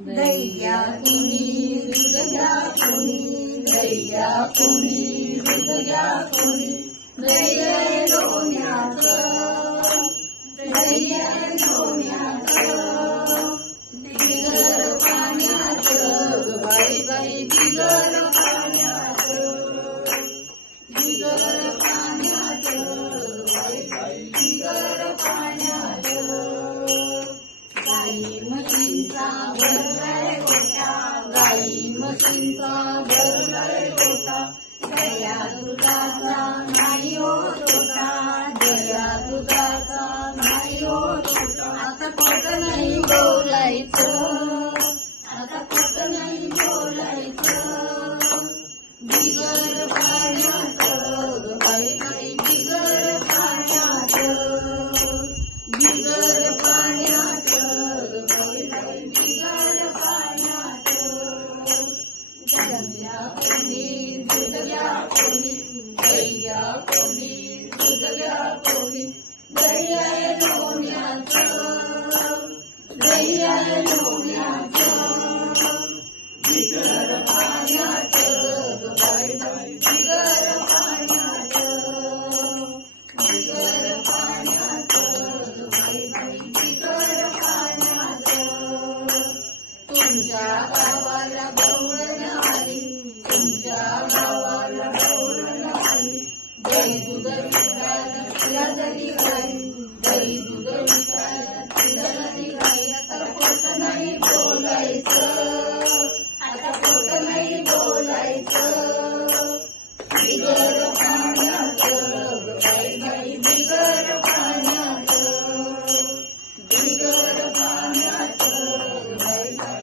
दैया कुणी दूध घ्या कुणी, दैया कुणी दूध घ्या कुणी, दैय लोण्याचं, दैय लोण्याचं, बिगर पाण्याचं, बाई बाई बिगर पाण्याचं, बिगर पाण्याचं, बाई बाई बिगर पाण्याचं. गाई म्हशींचा भरलाय गोठा, गाई म्हशींचा भरलाय गोठा, दया दुधाचा नाही हो तोटा, दया दुधाचा नाही हो तोटा. आता खोट नाही बोलायचं, आता खोट नाही बोलायचं, बिगर पाण्याचं, बाई बाई बिगर पाण्याचं, बिगर पाण्याचं, बाई बाई बिगर पाण्याचं. दैया कोणी दूध घ्या कोणी, दैया कोणी दूध घ्या कोणी, दैय लोण्याचं, दैय लोण्याचं, बिगर पाण्याचं, बाई बाई बिगर पाण्याचं, बिगर पाण्याचं, बाई बाई बिगर पाण्याचं. तुमच्या गावाला गवळण आली, तुमच्या गावाला गवळण आली, गाई दूध विकायला तिला जरी गाई, गाई दूध विकायला तिला जरी गाई. आता खोट नाही बोलायचं,